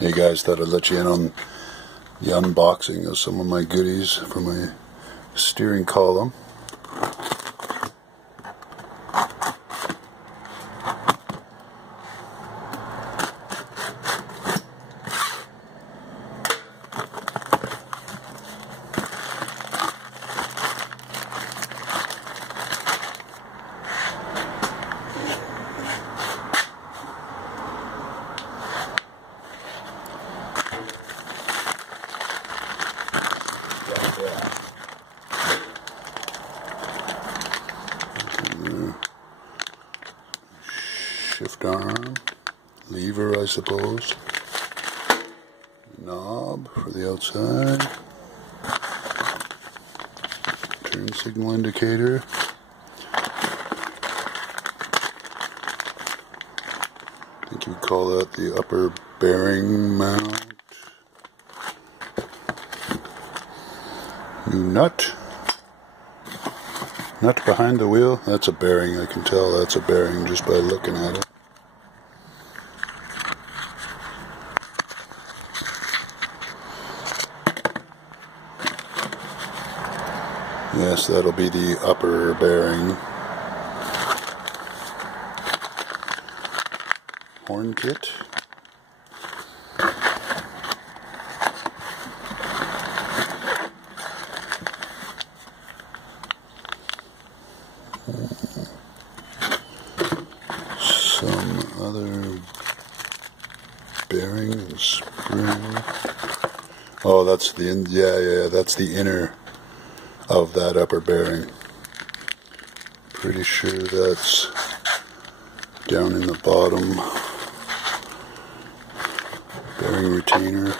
Hey guys, thought I'd let you in on the unboxing of some of my goodies for my steering column. Shift arm, lever I suppose, knob for the outside, turn signal indicator, I think you would call that the upper bearing mount, new nut behind the wheel, that's a bearing, I can tell that's a bearing just by looking at it. Yes, that'll be the upper bearing. Horn kit. Some other bearing and spring. Oh, that's the that's the inner of that upper bearing. Pretty sure that's down in the bottom. Bearing retainer.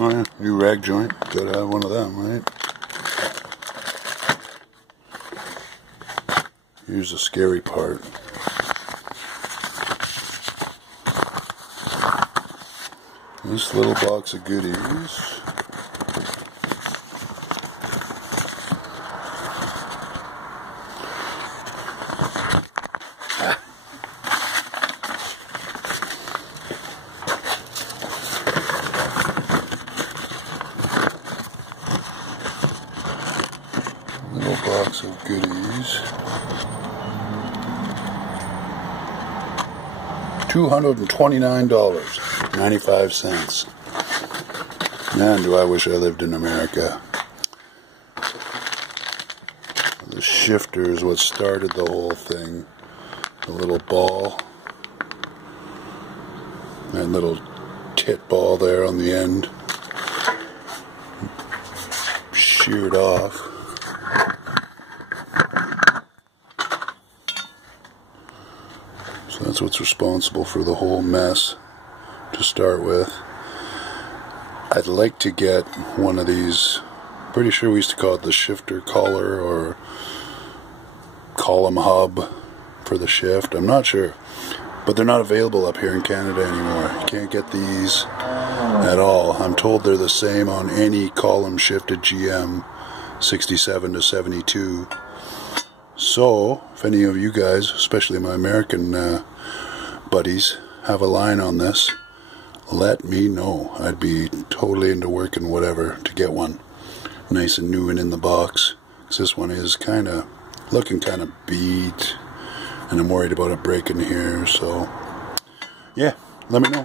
Oh yeah, new rag joint. Gotta have one of them, right? Here's the scary part. This little box of goodies. Little box of goodies. $229.95. Man, do I wish I lived in America. The shifter is what started the whole thing. The little ball. That little tit ball there on the end. Sheared off. So that's what's responsible for the whole mess to start with. I'd like to get one of these, pretty sure we used to call it the shifter collar or column hub for the shift. I'm not sure, but they're not available up here in Canada anymore. You can't get these at all. I'm told they're the same on any column shifted GM 67 to 72. So, if any of you guys, especially my American buddies, have a line on this, let me know. I'd be totally into working whatever to get one nice and new and in the box. 'Cause this one is looking kind of beat, and I'm worried about it breaking here. So, yeah, let me know.